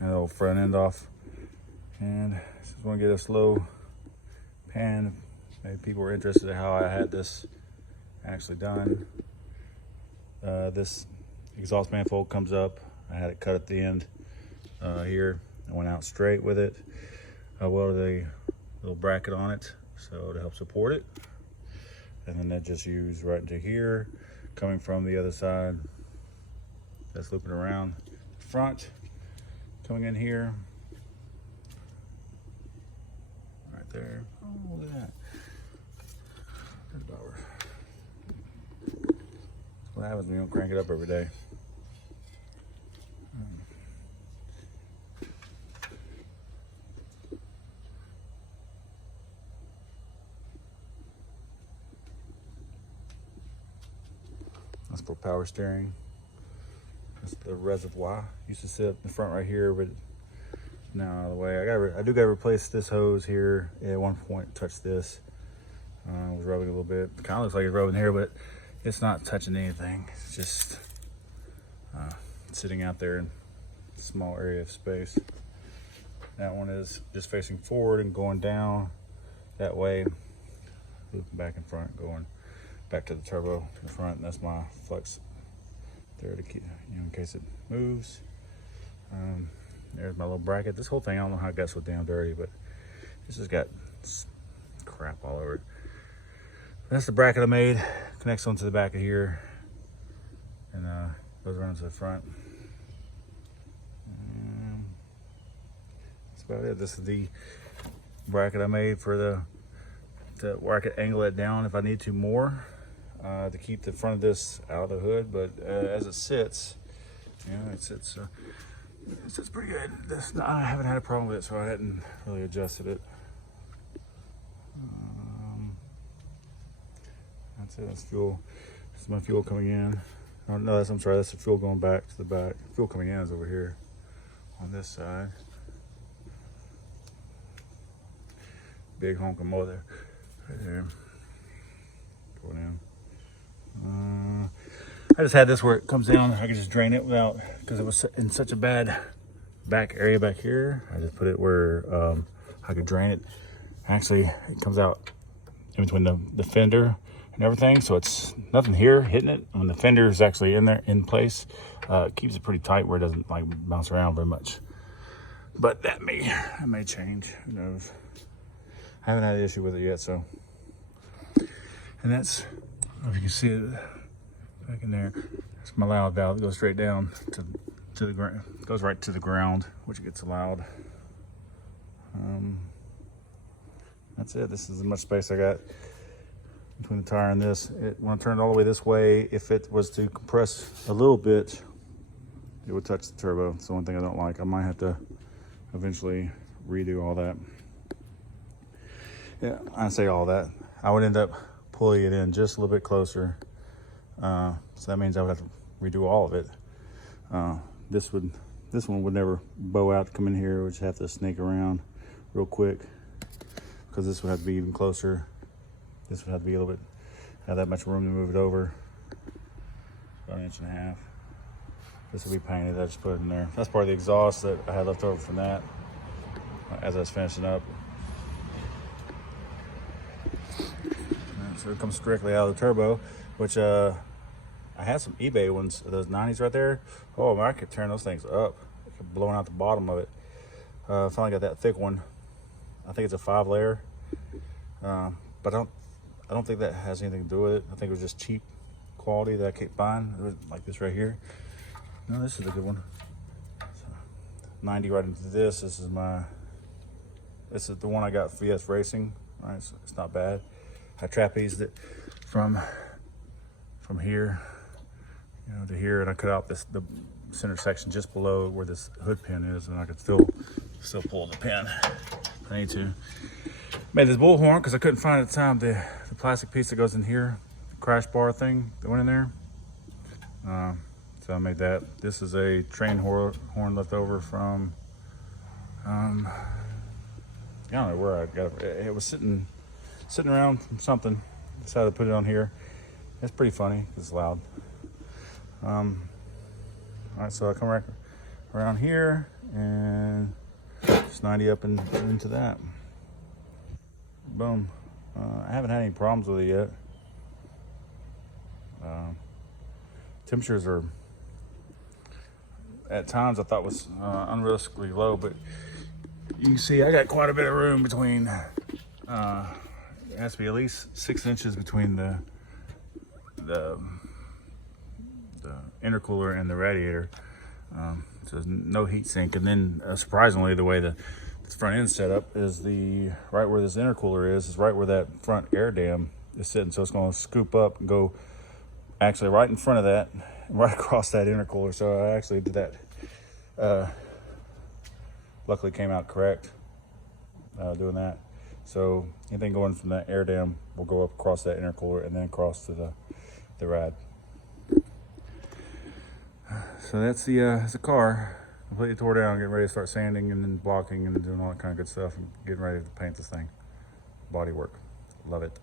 and the old front end off. And just want to get a slow pan. Maybe people were interested in how I had this actually done. This exhaust manifold comes up. I had it cut at the end here. I went out straight with it. I welded a little bracket on it so to help support it. And then that just used right into here, coming from the other side. That's looping around the front, coming in here. Right there. Oh, look at that. That's what happens when you don't crank it up every day. That's for power steering. That's the reservoir. Used to sit in the front right here, but now out of the way. I do gotta replace this hose here. Yeah, at one point touched this. I was rubbing a little bit. It kind of looks like it's rubbing here, but it's not touching anything. It's just sitting out there in a small area of space. That one is just facing forward and going down that way, looping back in front, going back to the turbo to the front. And that's my flex there to keep, in case it moves. There's my little bracket. This whole thing, I don't know how it got so damn dirty, but it's just got crap all over it. That's the bracket I made. Connects onto the back of here and goes around to the front. That's about it. This is the bracket I made for where I could angle it down if I need to more to keep the front of this out of the hood. But as it sits, it sits pretty good. I haven't had a problem with it, so I hadn't really adjusted it. That's it. That's fuel. This is my fuel coming in. Oh, no, I'm sorry. That's the fuel going back to the back. Fuel coming in is over here on this side. Big honking motor right there. Going in. I just had this where it comes down. I can just drain it without, because it was in such a bad back area back here. I just put it where I could drain it. Actually, it comes out in between the fender and everything, so it's nothing here hitting it. When the fender is actually in there in place, it keeps it pretty tight where it doesn't like bounce around very much. But that may change. Who knows? I haven't had an issue with it yet, so. And that's, I don't know if you can see it back in there. That's my loud valve. It goes straight down to the ground. Goes right to the ground, which gets loud. That's it. This is as much space I got between the tire and this. When I turn it all the way this way, if it was to compress a little bit, it would touch the turbo. It's the one thing I don't like. I might have to eventually redo all that. Yeah, I say all that. I would end up pulling it in just a little bit closer. So that means I would have to redo all of it. This one would never bow out to come in here. We just have to snake around real quick, because this would have to be even closer. This would have to be a little bit, have that much room to move it over. About 1.5 inches. This will be painted. I just put it in there. That's part of the exhaust that I had left over from that as I was finishing up. So it comes strictly out of the turbo, which I had some eBay ones, those 90s right there. Oh man, I kept tearing those things up. I kept blowing out the bottom of it. Finally got that thick one. I think it's a 5-layer. But I don't think that has anything to do with it. I think it was just cheap quality that I kept buying, like this right here. No, this is a good one. So 90 right into this. This is the one I got for VS Racing. All right, so it's not bad. I trapezed it from here, to here, and I cut out the center section just below where this hood pin is, and I could still pull the pin if I need to. Made this bullhorn because I couldn't find at the time the plastic piece that goes in here, the crash bar thing that went in there. So I made that. This is a train horn left over from, I don't know where I got it. It was sitting around from something. Decided to put it on here. It's pretty funny. It's loud. All right, so I come right around here and just 90 up and into that. Boom. I haven't had any problems with it yet. Temperatures are, at times I thought was unrealistically low, but you can see I got quite a bit of room between, it has to be at least 6 inches between the intercooler and the radiator. So there's no heat sink. And then surprisingly, the way the front end set up is right where this intercooler is right where that front air dam is sitting. So it's going to scoop up and go actually right in front of that, right across that intercooler. So I actually did that. Luckily came out correct doing that. So anything going from that air dam will go up across that intercooler and then across to the rad. So that's the car completely tore down, getting ready to start sanding and then blocking and doing all that kind of good stuff and getting ready to paint this thing. Bodywork. Love it.